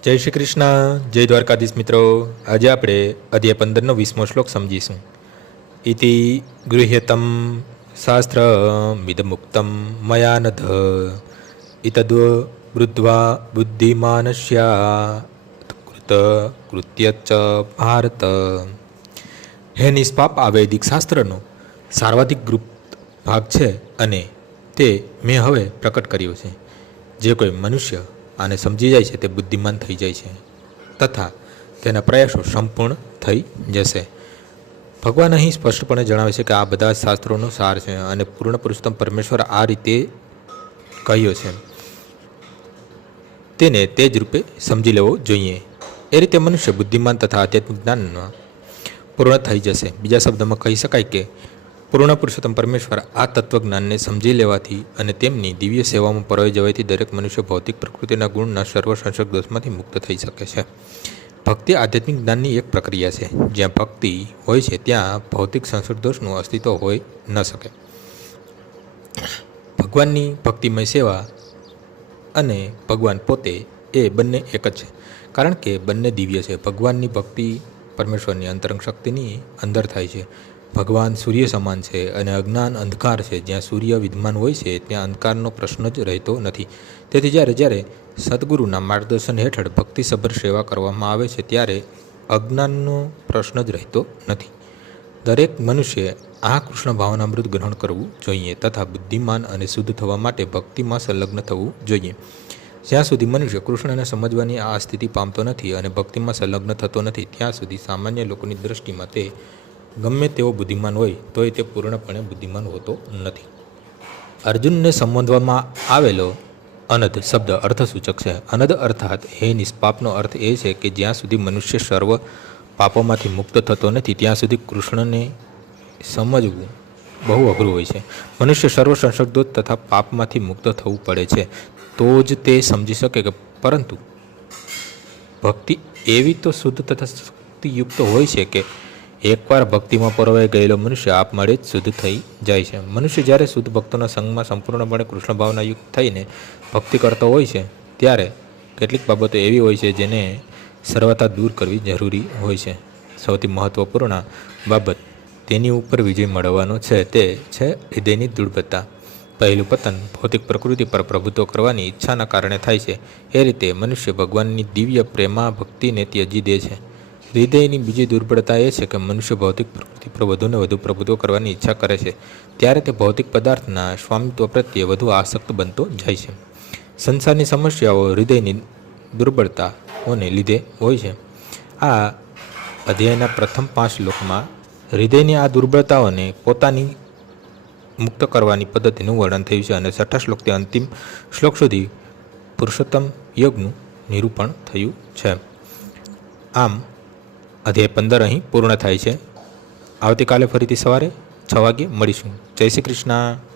જય શ્રી કૃષ્ણ, જય દ્વારકાધીશ મિત્રો. આજે આપણે અધ્યાય 15નો 20મો શ્લોક સમજીશું. ઇતિ ગૃહ્યતમ શાસ્ત્ર મિદમુક્તમ મયા નધ ઇતદ્ વૃદ્ધ્વા બુદ્ધિમાનસ્યા કૃત કૃત્ય ચ ભારત. હે નિષ્પાપ આ વૈદિક શાસ્ત્રનો સાર્વાધિક ગુપ્ત ભાગ છે અને તે મેં હવે પ્રકટ કર્યો છે. જે કોઈ મનુષ્ય આને સમજી જાય છે તે બુદ્ધિમાન થઈ જાય છે તથા તેના પ્રયાસો સંપૂર્ણ થઈ જશે. ભગવાન અહીં સ્પષ્ટપણે જણાવે છે કે આ બધા શાસ્ત્રોનો સાર છે અને પૂર્ણ પુરુષોત્તમ પરમેશ્વર આ રીતે કહ્યો છે તેને તે જ રૂપે સમજી લેવો જોઈએ. એ રીતે મનુષ્ય બુદ્ધિમાન તથા આધ્યાત્મિક જ્ઞાનમાં પૂર્ણ થઈ જશે. બીજા શબ્દમાં કહી શકાય કે પૂર્ણ પુરુષોત્તમ પરમેશ્વર આ તત્વજ્ઞાનને સમજી લેવાથી અને તેમની દિવ્ય સેવામાં પરોવાઈ જવાથી દરેક મનુષ્ય ભૌતિક પ્રકૃતિના ગુણના સર્વ સંસર્ગ દોષમાંથી મુક્ત થઈ શકે છે. ભક્તિ આધ્યાત્મિક જ્ઞાનની એક પ્રક્રિયા છે. જ્યાં ભક્તિ હોય છે ત્યાં ભૌતિક સંસર્ગ દોષનું અસ્તિત્વ હોઈ ન શકે. ભગવાનની ભક્તિમય સેવા અને ભગવાન પોતે એ બંને એક જ છે, કારણ કે બંને દિવ્ય છે. ભગવાનની ભક્તિ પરમેશ્વરની અંતરંગ શક્તિની અંદર થાય છે. ભગવાન સૂર્ય સમાન છે અને અજ્ઞાન અંધકાર છે. જ્યાં સૂર્ય વિદ્યમાન હોય છે ત્યાં અંધકારનો પ્રશ્ન જ રહેતો નથી. તેથી જ્યારે સદગુરુના માર્ગદર્શન હેઠળ ભક્તિસભર સેવા કરવામાં આવે છે ત્યારે અજ્ઞાનનો પ્રશ્ન જ રહેતો નથી. દરેક મનુષ્ય આ કૃષ્ણ ભાવનામૃત ગ્રહણ કરવું જોઈએ તથા બુદ્ધિમાન અને શુદ્ધ થવા માટે ભક્તિમાં સંલગ્ન થવું જોઈએ. જ્યાં સુધી મનુષ્ય કૃષ્ણને સમજવાની આ સ્થિતિ પામતો નથી અને ભક્તિમાં સંલગ્ન થતો નથી ત્યાં સુધી સામાન્ય લોકોની દ્રષ્ટિમાં તે ગમે તેવો બુદ્ધિમાન હોય તોય તે પૂર્ણપણે બુદ્ધિમાન હોતો નથી. અર્જુનને સંબોધવામાં આવેલો અનદ શબ્દ અર્થસૂચક છે. અનદ અર્થાત હે નિષ્પાપનો અર્થ એ છે કે જ્યાં સુધી મનુષ્ય સર્વ પાપોમાંથી મુક્ત થતો નથી ત્યાં સુધી કૃષ્ણને સમજવું બહુ અઘરું હોય છે. મનુષ્ય સર્વ સંસર્ગદોષ તથા પાપમાંથી મુક્ત થવું પડે છે તો જ તે સમજી શકે કે પરંતુ ભક્તિ એવી તો શુદ્ધ તથા શક્તિયુક્ત હોય છે કે એકવાર ભક્તિમાં પરોવાઈ ગયેલો મનુષ્ય આપમેળે જ શુદ્ધ થઈ જાય છે. મનુષ્ય જ્યારે શુદ્ધ ભક્તોના સંગમાં સંપૂર્ણપણે કૃષ્ણ ભાવનાયુક્ત થઈને ભક્તિ કરતો હોય છે ત્યારે કેટલીક બાબતો એવી હોય છે જેને સર્વથા દૂર કરવી જરૂરી હોય છે. સૌથી મહત્ત્વપૂર્ણ બાબત તેની ઉપર વિજય મેળવવાનો છે તે છે હૃદયની દૃઢતા. પહેલું પતન ભૌતિક પ્રકૃતિ પર પ્રભુત્વ કરવાની ઈચ્છાના કારણે થાય છે. એ રીતે મનુષ્ય ભગવાનની દિવ્ય પ્રેમા ભક્તિને ત્યજી દે છે. હૃદયની બીજી દુર્બળતા એ છે કે મનુષ્ય ભૌતિક પ્રકૃતિ પર વધુને વધુ પ્રભુત્વ કરવાની ઈચ્છા કરે છે ત્યારે તે ભૌતિક પદાર્થના સ્વામિત્વ પ્રત્યે વધુ આસક્ત બનતો જાય છે. સંસારની સમસ્યાઓ હૃદયની દુર્બળતાઓને લીધે હોય છે. આ અધ્યાયના પ્રથમ 5 શ્લોકમાં હૃદયની આ દુર્બળતાઓને પોતાની મુક્ત કરવાની પદ્ધતિનું વર્ણન થયું છે અને 6ઠા શ્લોકથી અંતિમ શ્લોક સુધી પુરુષોત્તમ યોગનું નિરૂપણ થયું છે. આમ અધ્યાય 15 અહીં પૂર્ણ થાય છે. આવતીકાલે ફરીથી સવારે 6 વાગ્યે મળીશું. જય શ્રી કૃષ્ણ.